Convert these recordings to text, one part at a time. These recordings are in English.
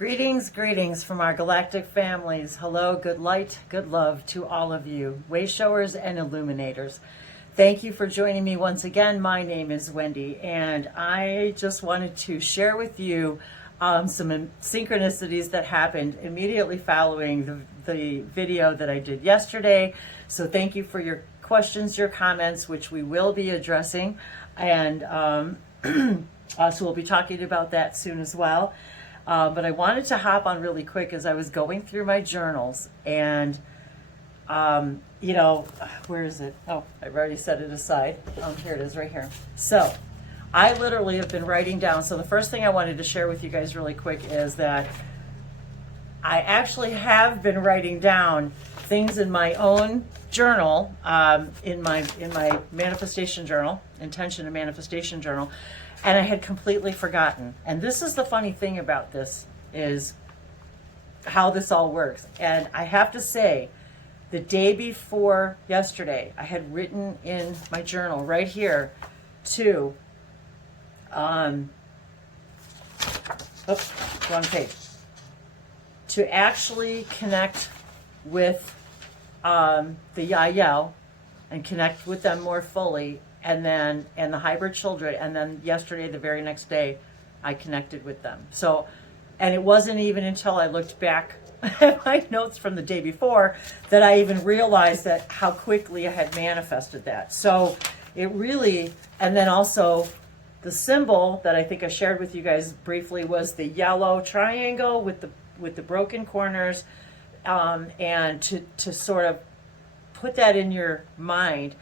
Greetings from our galactic families. Hello, good light, good love to all of you, way showers and illuminators. Thank you for joining me once again. My name is Wendy, and I just wanted to share with you some synchronicities that happened immediately following the video that I did yesterday. So thank you for your questions, your comments, which we will be addressing, and so we'll be talking about that soon as well. But I wanted to hop on really quick as I was going through my journals, and you know, where is it? Oh, I've already set it aside. Here it is, right here. So I literally have been writing down. So the first thing I wanted to share with you guys really quick is that I actually have been writing down things in my own journal, in my manifestation journal, intention and manifestation journal, and I had completely forgotten. And this is the funny thing about this, is how this all works. And I have to say, the day before yesterday, I had written in my journal right here to, wrong page, to actually connect with the Yael and connect with them more fully, and the hybrid children, and then yesterday, the very next day, I connected with them. So, and it wasn't even until I looked back at my notes from the day before that I even realized that how quickly I had manifested that. So it really, and then also the symbol that I think I shared with you guys briefly was the yellow triangle with the broken corners, and to sort of put that in your mind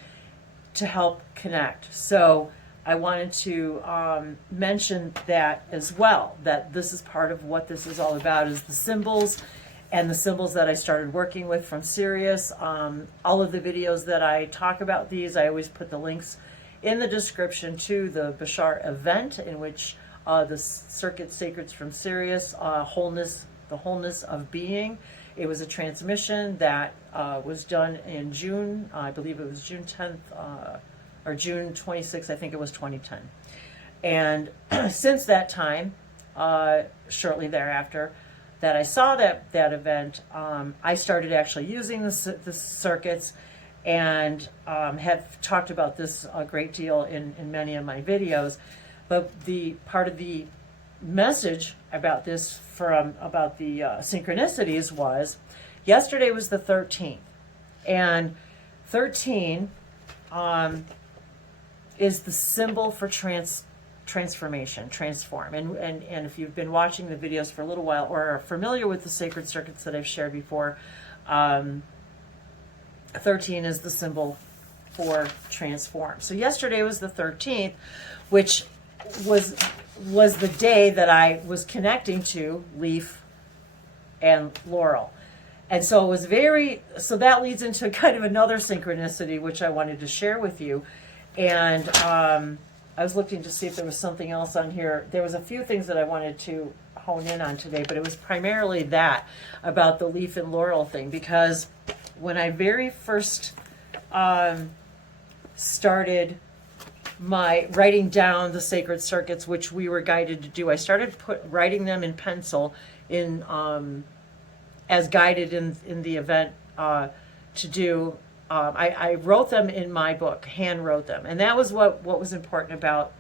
to help connect. So I wanted to mention that as well, that this is part of what this is all about, is the symbols, and the symbols that I started working with from Sirius. All of the videos that I talk about these, I always put the links in the description to the Bashar event, in which the Circuit Sacreds from Sirius, wholeness, the wholeness of being. It was a transmission that was done in June, I believe it was June 10th, or June 26th, I think it was 2010. And since that time, shortly thereafter, that I saw that event, I started actually using the circuits, and have talked about this a great deal in many of my videos. But the part of the message about this about the synchronicities was, yesterday was the 13th, and 13 is the symbol for transformation, transform. And if you've been watching the videos for a little while, or are familiar with the sacred circuits that I've shared before, 13 is the symbol for transform. So yesterday was the 13th, which was the day that I was connecting to Leaf and Laurel. And so it was so that leads into kind of another synchronicity, which I wanted to share with you. And I was looking to see if there was something else on here. There was a few things that I wanted to hone in on today, but it was primarily that, about the Leaf and Laurel thing, because when I very first started my writing down the sacred circuits, which we were guided to do, I started writing them in pencil in as guided in the event to do. I wrote them in my book, hand wrote them, and that was what was important about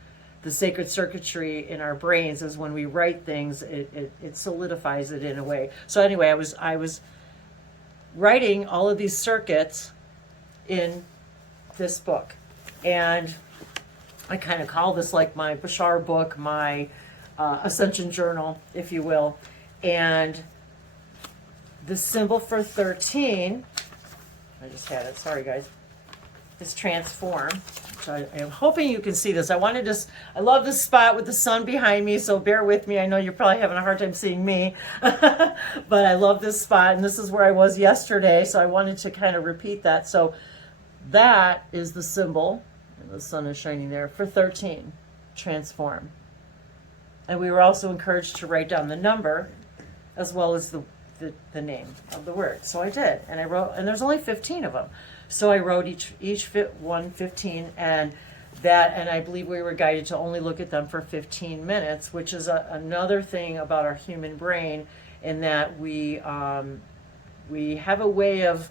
the sacred circuitry in our brains, is when we write things, it solidifies it in a way. So anyway, I was writing all of these circuits in this book, and I kind of call this like my Bashar book, my Ascension journal, if you will. And the symbol for 13, I just had it, sorry guys, is transform. So I am hoping you can see this. I love this spot with the sun behind me, so bear with me. I know you're probably having a hard time seeing me, but I love this spot, and this is where I was yesterday, so I wanted to kind of repeat that. So that is the symbol, and the sun is shining there, for 13, transform. And we were also encouraged to write down the number as well as the name of the word. So I did, and I wrote, and there's only 15 of them. So I wrote each one 15, and that, and I believe we were guided to only look at them for 15 minutes, which is another thing about our human brain, in that we have a way of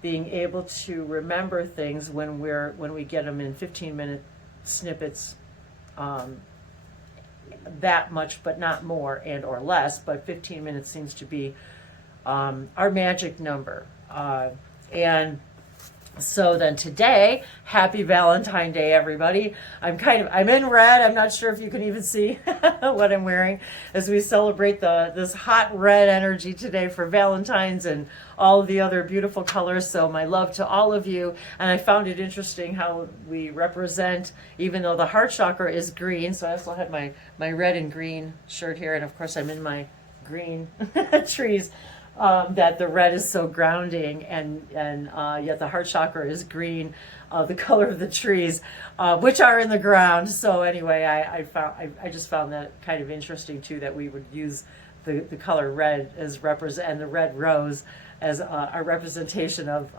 being able to remember things when we get them in 15-minute snippets, that much, but not more and or less. But 15 minutes seems to be our magic number, and so then today, happy Valentine's Day, everybody. I'm in red. I'm not sure if you can even see what I'm wearing as we celebrate this hot red energy today for Valentine's and all of the other beautiful colors. So my love to all of you. And I found it interesting how we represent, even though the heart chakra is green. So I also have my red and green shirt here. And of course I'm in my green trees. That the red is so grounding, and yet the heart chakra is green, the color of the trees, which are in the ground. So anyway, I just found that kind of interesting too, that we would use the color red as and the red rose as a representation of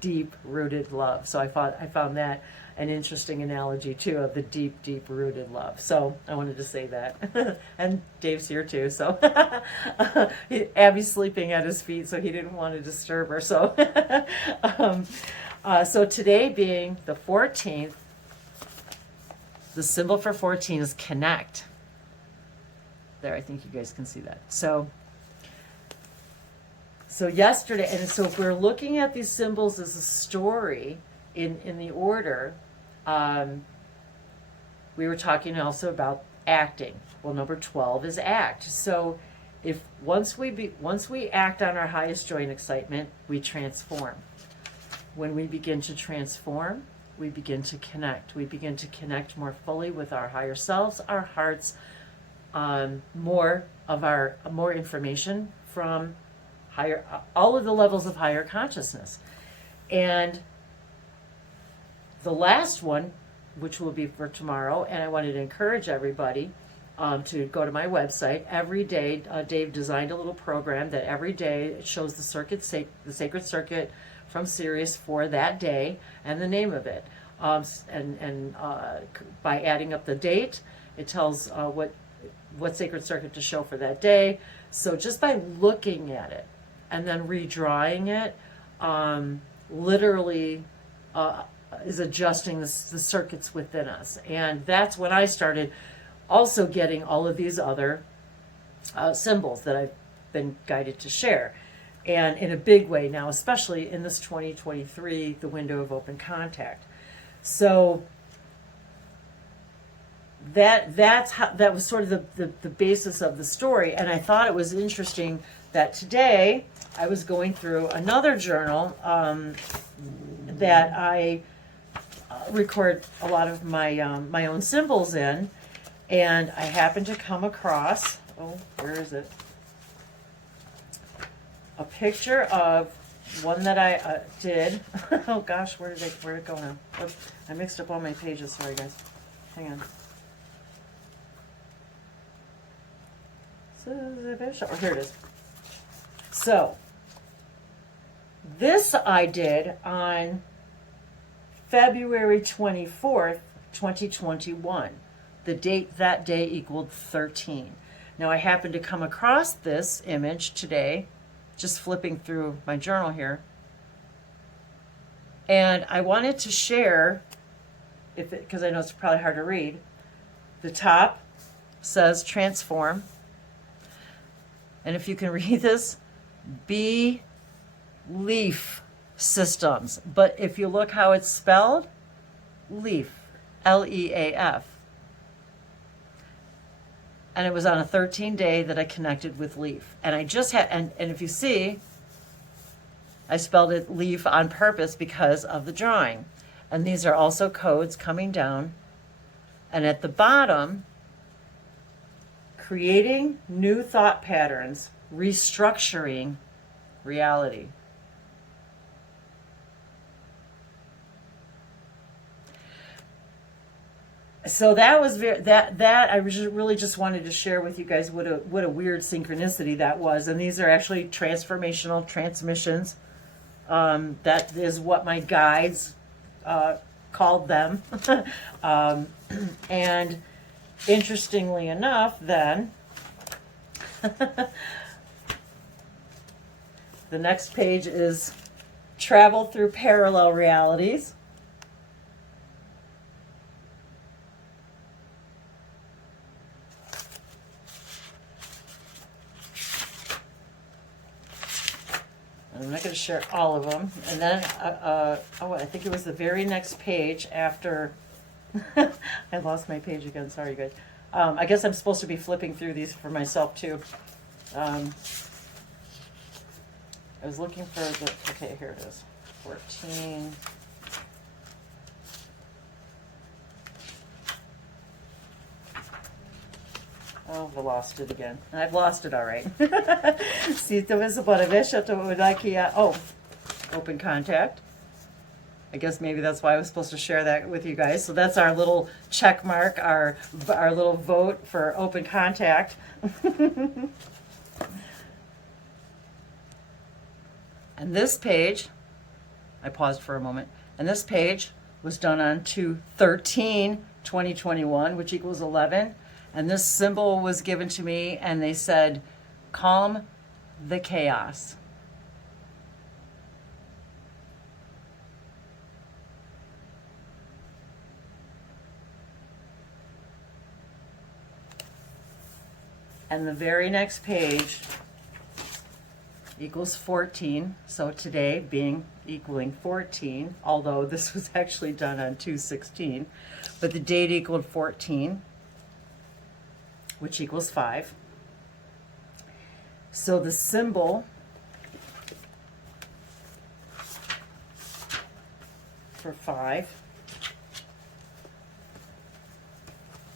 deep rooted love. So I found that an interesting analogy too, of the deep rooted love. So I wanted to say that. And Dave's here too, so Abby's sleeping at his feet, so he didn't want to disturb her. So so today being the 14th, the symbol for 14 is connect. There, I think you guys can see that. So yesterday, and so if we're looking at these symbols as a story in the order, we were talking also about acting. Well, number 12 is act. So if once we act on our highest joy and excitement, we transform. When we begin to transform, we begin to connect. We begin to connect more fully with our higher selves, our hearts, more information from higher, all of the levels of higher consciousness. And the last one, which will be for tomorrow, and I wanted to encourage everybody to go to my website. Every day, Dave designed a little program that every day it shows the sacred circuit from Sirius for that day and the name of it. And by adding up the date, it tells what sacred circuit to show for that day. So just by looking at it and then redrawing it, literally is adjusting the circuits within us. And that's when I started also getting all of these other symbols that I've been guided to share. And in a big way now, especially in this 2023, the window of open contact. So that was sort of the basis of the story. And I thought it was interesting that today I was going through another journal that I record a lot of my own symbols in, and I happened to come across, where is it? A picture of one that I did. Oh gosh, where'd it go now? Oops, I mixed up all my pages. Sorry guys. Hang on. Oh, here it is. So this I did on February 24th, 2021. The date that day equaled 13. Now I happened to come across this image today, just flipping through my journal here. And I wanted to share, because I know it's probably hard to read. The top says transform. And if you can read this, belief systems. But if you look how it's spelled, leaf, L-E-A-F. And it was on a 13-day that I connected with leaf. And I just had, and if you see, I spelled it leaf on purpose because of the drawing. And these are also codes coming down. And at the bottom, creating new thought patterns, restructuring reality. So that was that I really just wanted to share with you guys what a weird synchronicity that was. And these are actually transformational transmissions. That is what my guides called them. And interestingly enough, then, the next page is travel through parallel realities. I'm not going to share all of them. And then, I think it was the very next page after, I lost my page again, sorry you guys. I guess I'm supposed to be flipping through these for myself too. I was looking for the, okay, here it is, 14. Oh, I lost it again. I've lost it all right. Si tu vis para oh, open contact. I guess maybe that's why I was supposed to share that with you guys. So that's our little check mark, our little vote for open contact. And this page, I paused for a moment, and this page was done on 2/13/2021, which equals 11. And this symbol was given to me, and they said, calm the chaos. And the very next page equals 14. So today being equaling 14, although this was actually done on 2/16, but the date equaled 14. Which equals 5. So the symbol for 5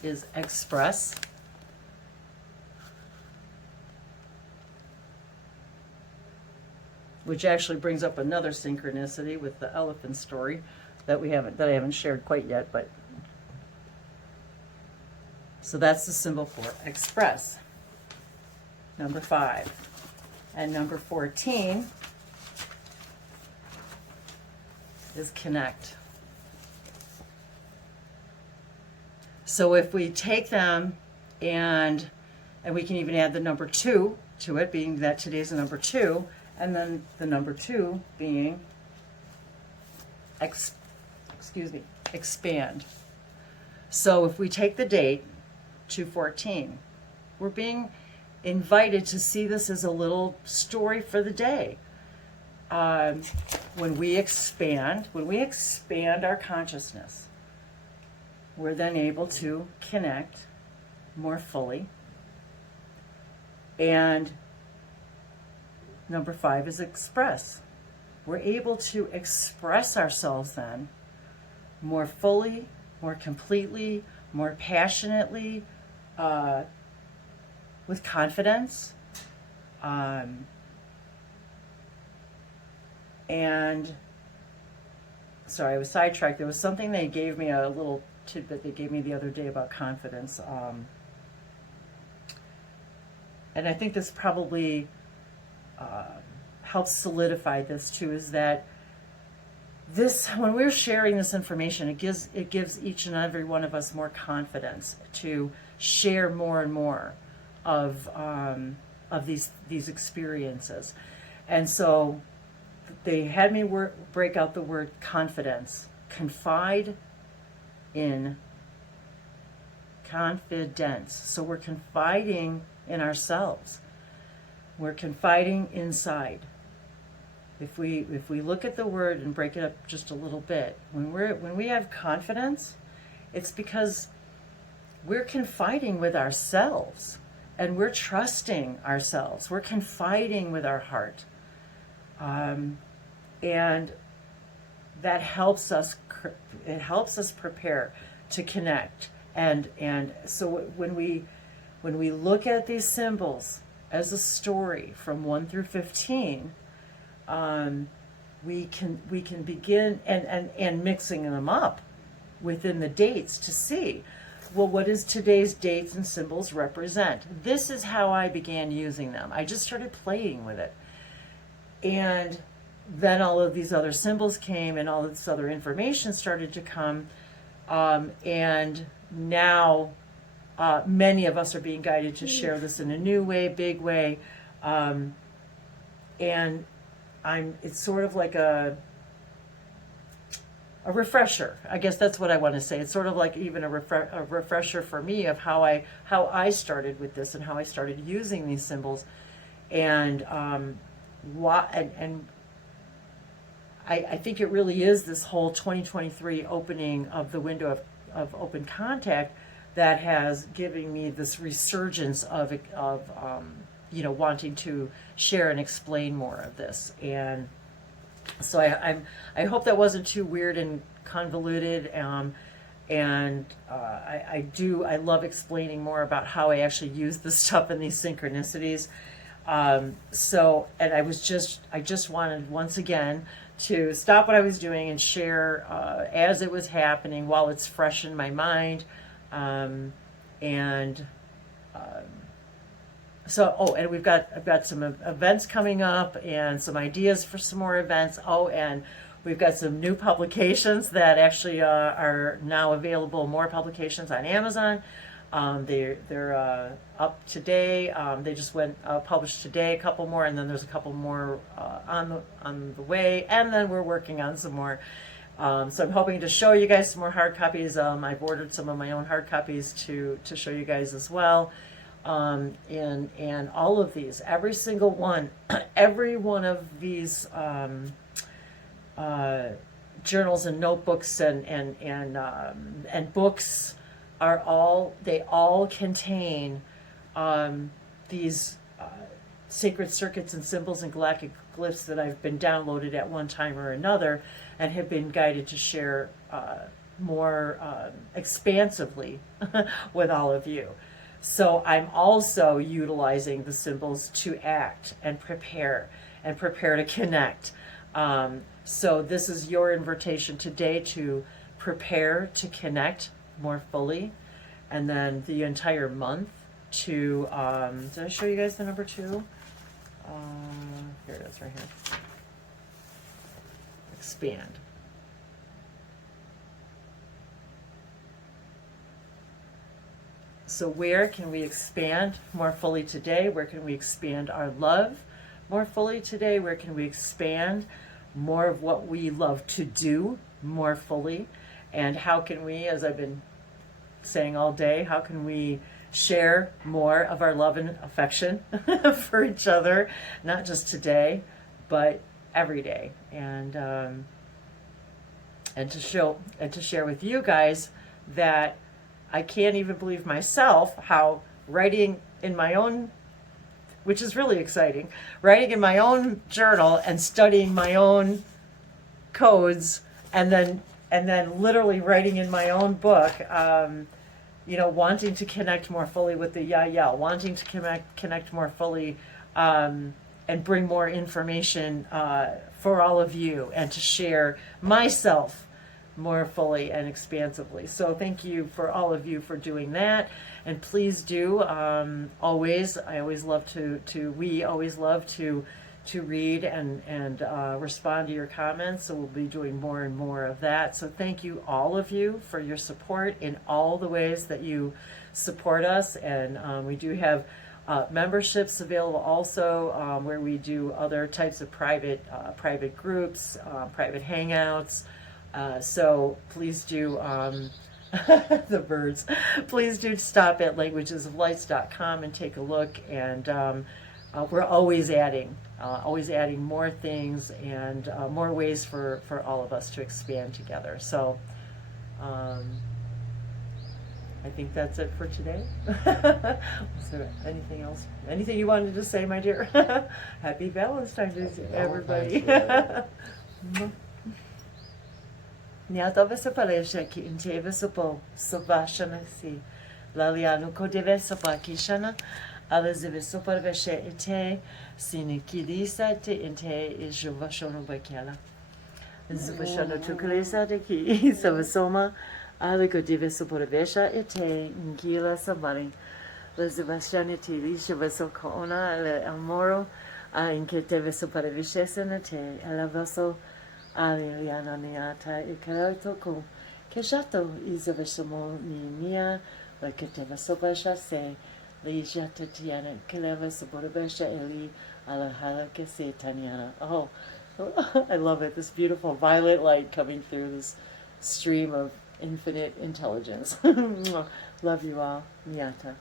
is express. Which actually brings up another synchronicity with the elephant story that I haven't shared quite yet, but so that's the symbol for express, number 5. And number 14 is connect. So if we take them and we can even add the number 2 to it, being that today's the number 2, and then the number 2 being expand. So if we take the date, 2/14. We're being invited to see this as a little story for the day. When we expand our consciousness, we're then able to connect more fully. And number 5 is express. We're able to express ourselves then more fully, more completely, more passionately, with confidence, and sorry, I was sidetracked. There was something they gave me, a little tidbit they gave me the other day about confidence, and I think this probably helps solidify this too, is that when we're sharing this information, it gives each and every one of us more confidence to share more and more of these experiences. And so they had me break out the word confidence. Confide in confidence. So we're confiding in ourselves. We're confiding inside. If we look at the word and break it up just a little bit, when we have confidence, it's because we're confiding with ourselves and we're trusting ourselves. We're confiding with our heart, and that helps us. It helps us prepare to connect. And so when we look at these symbols as a story from 1 through 15. We can begin and mixing them up within the dates to see, well, what does today's dates and symbols represent? This is how I began using them. I just started playing with it. And then all of these other symbols came and all of this other information started to come. And now many of us are being guided to share this in a new way, big way. And it's sort of like a refresher. I guess that's what I want to say. It's sort of like even a refresher for me of how I started with this and how I started using these symbols. And I think it really is this whole 2023 opening of the window of open contact that has given me this resurgence of wanting to share and explain more of this. And so I hope that wasn't too weird and convoluted. I love explaining more about how I actually use this stuff in these synchronicities. And I just wanted once again to stop what I was doing and share as it was happening while it's fresh in my mind. And I've got some events coming up and some ideas for some more events. And we've got some new publications that actually are now available, more publications on Amazon. They're up today. They just went published today, a couple more, and then there's a couple more on the way, and then we're working on some more. So I'm hoping to show you guys some more hard copies. I've ordered some of my own hard copies to show you guys as well. And all of these, every single one, every one of these journals and notebooks and books they all contain these sacred circuits and symbols and galactic glyphs that I've been downloaded at one time or another and have been guided to share more expansively with all of you. So I'm also utilizing the symbols to act and prepare to connect. So this is your invitation today to prepare to connect more fully, and then the entire month to did I show you guys the number 2? Here it is right here. Expand. So where can we expand more fully today? Where can we expand our love more fully today? Where can we expand more of what we love to do more fully? And how can we, as I've been saying all day, how can we share more of our love and affection for each other, not just today, but every day, and to share with you guys that I can't even believe myself how writing in my own, which is really exciting, writing in my own journal and studying my own codes, and then literally writing in my own book, wanting to connect more fully with the Yael, wanting to connect more fully, and bring more information for all of you, and to share myself more fully and expansively. So thank you for all of you for doing that, and please do we always love to read and respond to your comments. So we'll be doing more and more of that. So thank you, all of you, for your support in all the ways that you support us. And we do have memberships available also, where we do other types of private groups, private hangouts. So please do, the birds, please do stop at languagesoflights.com and take a look. And we're always adding more things and more ways for all of us to expand together. So I think that's it for today. Is there anything else? Anything you wanted to say, my dear? Happy Valentine's Day to everybody. Niatove palesha ki inteve sopo sobashana si lalianu kodeve sopa kishana alazive sopa veshe ite sinikidisa te inte ijuvashono bakela zuvashono tukulisa te ki savasoma alakodeve sopa vesha ite ngila samari lazivashana ti lishavasokona le amoro in che te veso para viscese na te, e la veso Aliana niata e karato ko ke jato isa vesomo ni nia la ke te vasoba se li jata tiana ke la vasoba besha eli ala hala ke se taniana. Oh, I love it. This beautiful violet light coming through this stream of infinite intelligence. Love you all. Niata.